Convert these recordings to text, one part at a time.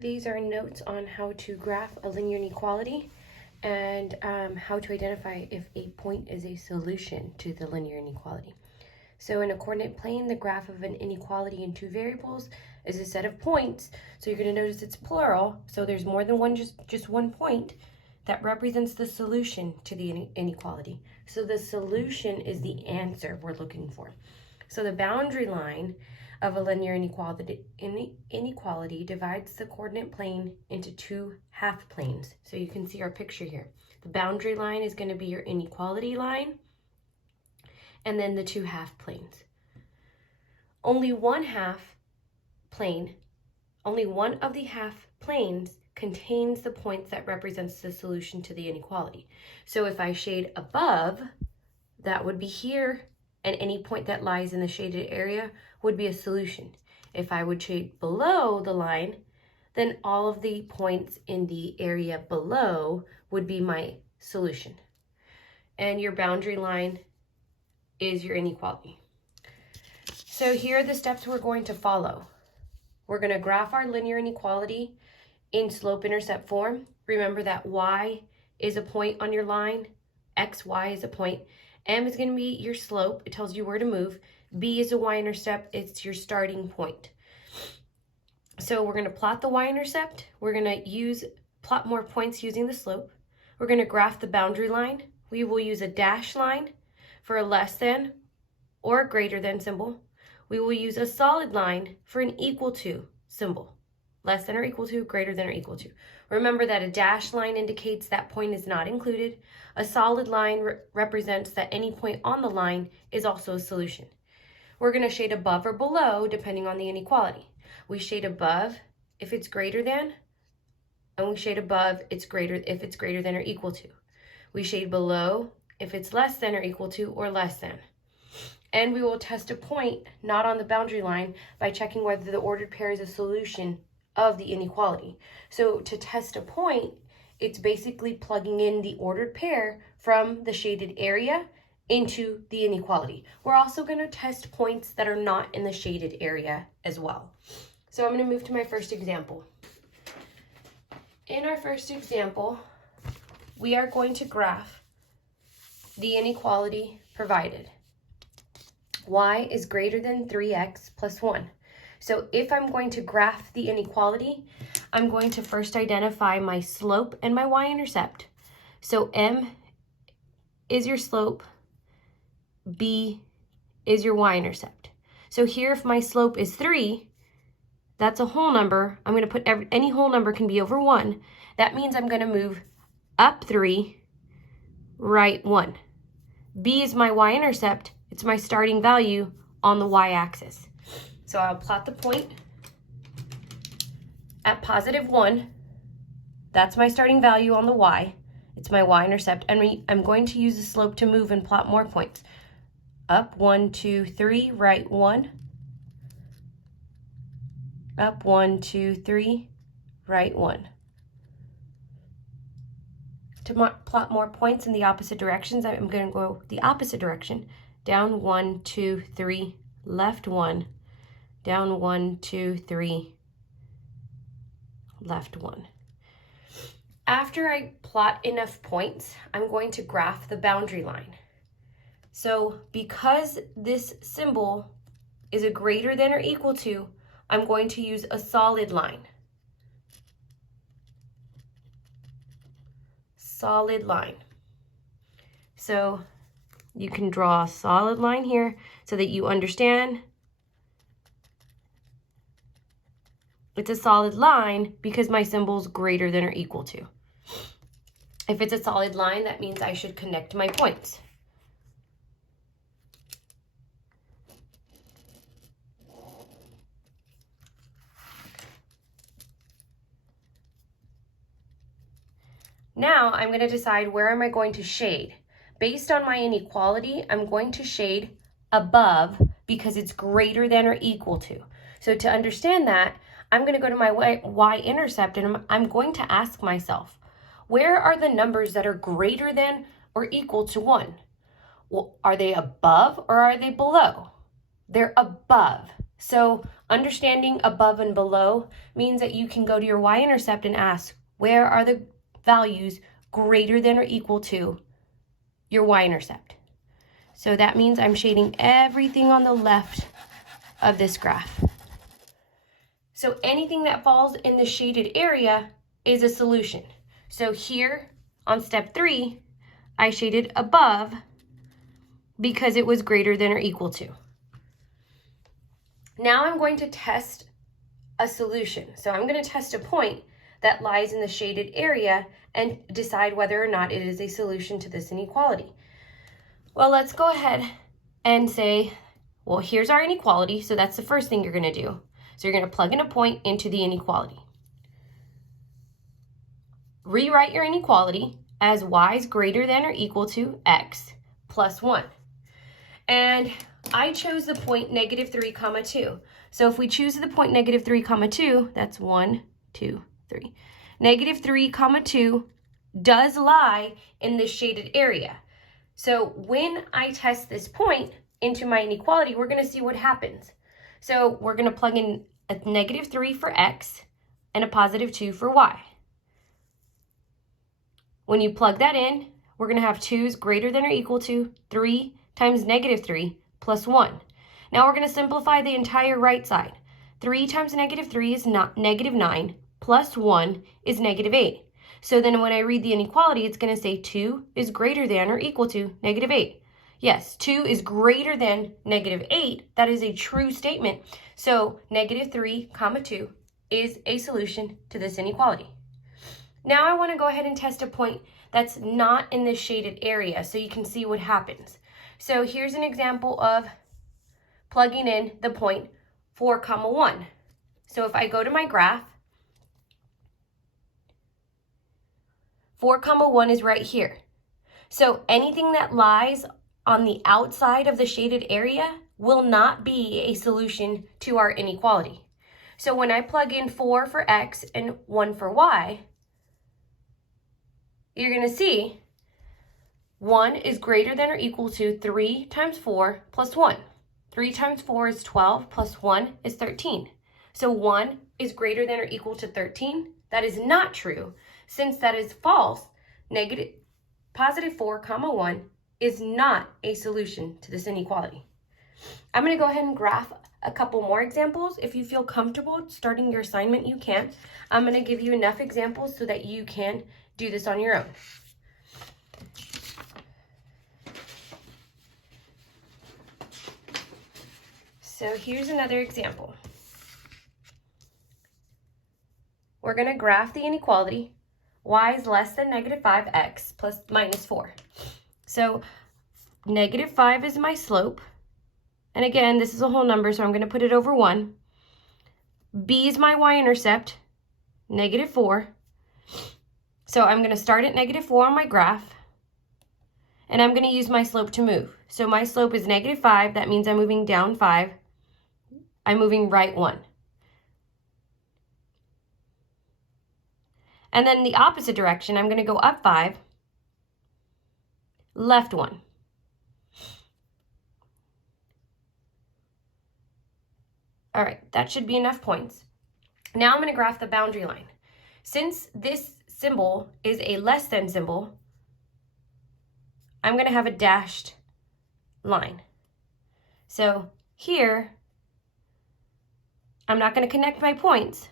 These are notes on how to graph a linear inequality and how to identify if a point is a solution to the linear inequality. So in a coordinate plane, the graph of an inequality in two variables is a set of points. So you're going to notice it's plural. So there's more than one, just one point that represents the solution to the inequality. So the solution is the answer we're looking for. So the boundary line of a linear inequality divides the coordinate plane into two half planes. So you can see our picture here. The boundary line is going to be your inequality line, and then the two half planes. Only one of the half planes contains the points that represents the solution to the inequality. So if I shade above, that would be here, and any point that lies in the shaded area would be a solution. If I would shade below the line, then all of the points in the area below would be my solution. And your boundary line is your inequality. So here are the steps we're going to follow. We're going to graph our linear inequality in slope-intercept form. Remember that y is a point on your line, x, y is a point. M is going to be your slope. It tells you where to move. B is a y-intercept. It's your starting point. So we're going to plot the y-intercept. We're going to plot more points using the slope. We're going to graph the boundary line. We will use a dash line for a less than or greater than symbol. We will use a solid line for an equal to symbol. Less than or equal to, greater than or equal to. Remember that a dashed line indicates that point is not included. A solid line represents that any point on the line is also a solution. We're going to shade above or below depending on the inequality. We shade above if it's greater than, and we shade above if it's greater than or equal to. We shade below if it's less than or equal to or less than. And we will test a point not on the boundary line by checking whether the ordered pair is a solution of the inequality. So to test a point, it's basically plugging in the ordered pair from the shaded area into the inequality. We're also going to test points that are not in the shaded area as well. So I'm going to move to my first example. In our first example, we are going to graph the inequality provided. Y is greater than 3x plus 1. So if I'm going to graph the inequality, I'm going to first identify my slope and my y-intercept. So M is your slope, B is your y-intercept. So here, if my slope is 3, that's a whole number. I'm going to put any whole number can be over 1. That means I'm going to move up 3, right 1. B is my y-intercept. It's my starting value on the y-axis. So I'll plot the point at positive 1. That's my starting value on the y. It's my y-intercept. And I'm going to use the slope to move and plot more points. Up 1, 2, 3, right 1. Up 1, 2, 3, right 1. To plot more points in the opposite directions, I'm going to go the opposite direction. Down 1, 2, 3, left 1. Down 1, 2, 3, left 1. After I plot enough points, I'm going to graph the boundary line. So because this symbol is a greater than or equal to, I'm going to use a solid line. Solid line. So you can draw a solid line here so that you understand it's a solid line because my symbol is greater than or equal to. If it's a solid line, that means I should connect my points. Now I'm going to decide where am I going to shade. Based on my inequality, I'm going to shade above because it's greater than or equal to. So to understand that, I'm going to go to my y-intercept and I'm going to ask myself, where are the numbers that are greater than or equal to 1? Well, are they above or are they below? They're above. So Understanding above and below means that you can go to your y-intercept and ask, where are the values greater than or equal to your y-intercept? So that means I'm shading everything on the left of this graph. So anything that falls in the shaded area is a solution. So here on step 3, I shaded above because it was greater than or equal to. Now I'm going to test a solution. So I'm going to test a point that lies in the shaded area and decide whether or not it is a solution to this inequality. Well, let's go ahead and say, well, here's our inequality. So that's the first thing you're going to do. So you're going to plug in a point into the inequality. Rewrite your inequality as y is greater than or equal to x plus 1. And I chose the point -3, 2. So if we choose the point -3, 2, that's 1, 2, 3. -3, 2 does lie in the shaded area. So when I test this point into my inequality, we're going to see what happens. So we're going to plug in a -3 for x and a +2 for y. When you plug that in, we're going to have 2 is greater than or equal to 3 times -3 plus 1. Now we're going to simplify the entire right side. 3 times -3 is -9, plus 1 is -8. So then when I read the inequality, it's going to say 2 is greater than or equal to -8. Yes, 2 is greater than -8. That is a true statement. So -3, 2 is a solution to this inequality. Now I want to go ahead and test a point that's not in this shaded area so you can see what happens. So here's an example of plugging in the point 4, 1. So if I go to my graph, 4, 1 is right here. So anything that lies on the outside of the shaded area will not be a solution to our inequality. So when I plug in 4 for x and 1 for y, you're going to see 1 is greater than or equal to 3 times 4 plus 1. 3 times 4 is 12 plus 1 is 13. So 1 is greater than or equal to 13. That is not true. Since that is false, +4, 1 is not a solution to this inequality. I'm going to go ahead and graph a couple more examples. If you feel comfortable starting your assignment, you can. I'm going to give you enough examples so that you can do this on your own. So here's another example. We're going to graph the inequality. Y is less than -5x plus -4. So -5 is my slope. And again, this is a whole number, so I'm going to put it over 1. B is my y-intercept, -4. So I'm going to start at -4 on my graph. And I'm going to use my slope to move. So my slope is -5. That means I'm moving down 5. I'm moving right 1. And then the opposite direction, I'm going to go up 5, left 1. All right, that should be enough points. Now I'm going to graph the boundary line. Since this symbol is a less than symbol, I'm going to have a dashed line. So here, I'm not going to connect my points.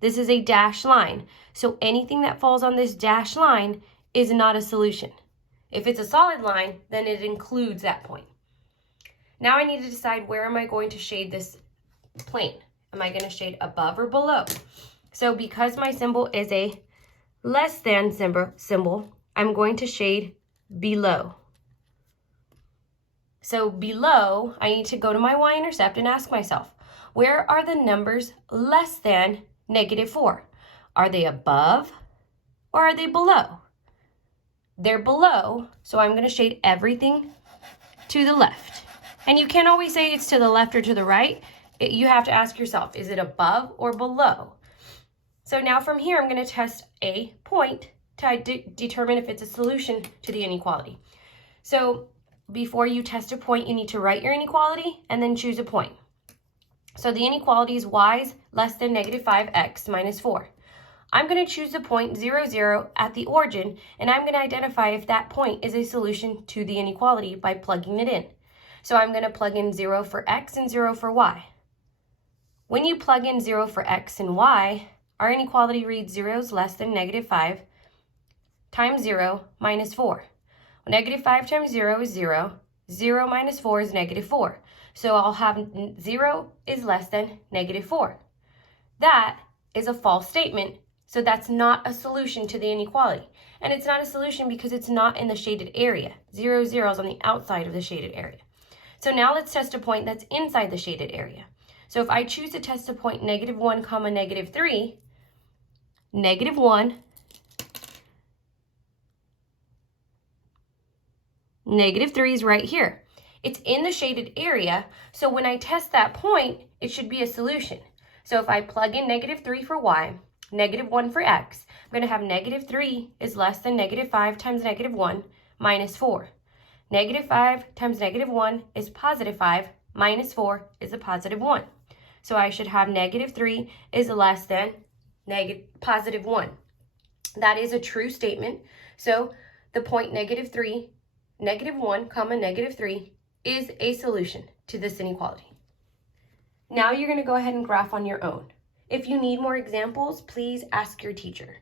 This is a dashed line. So anything that falls on this dashed line is not a solution. If it's a solid line, then it includes that point. Now I need to decide where am I going to shade this plane. Am I going to shade above or below? So because my symbol is a less than symbol, I'm going to shade below. So below, I need to go to my y-intercept and ask myself, where are the numbers less than -4? Are they above or are they below? They're below, so I'm going to shade everything to the left. And you can't always say it's to the left or to the right. You have to ask yourself, is it above or below? So now from here, I'm going to test a point to determine if it's a solution to the inequality. So before you test a point, you need to write your inequality and then choose a point. So the inequality is y is less than negative 5x minus 4. I'm going to choose the point 0, 0 at the origin, and I'm going to identify if that point is a solution to the inequality by plugging it in. So I'm going to plug in 0 for x and 0 for y. When you plug in 0 for x and y, our inequality reads 0 is less than negative 5 times 0 minus 4. Negative 5 times 0 is 0. 0 minus 4 is negative 4. So I'll have 0 is less than negative 4. That is a false statement. So that's not a solution to the inequality. And it's not a solution because it's not in the shaded area. 0, 0 is on the outside of the shaded area. So now let's test a point that's inside the shaded area. So if I choose to test a point negative 1 comma negative 3, negative 1, negative 3 is right here. It's in the shaded area, so when I test that point, it should be a solution. So if I plug in negative 3 for y, negative 1 for x, I'm going to have negative 3 is less than negative 5 times negative 1 minus 4. Negative 5 times negative 1 is positive 5, minus 4 is a positive 1. So I should have negative 3 is less than positive 1. That is a true statement. So the point negative 3, negative 1 comma negative 3 is a solution to this inequality. Now you're going to go ahead and graph on your own. If you need more examples, please ask your teacher.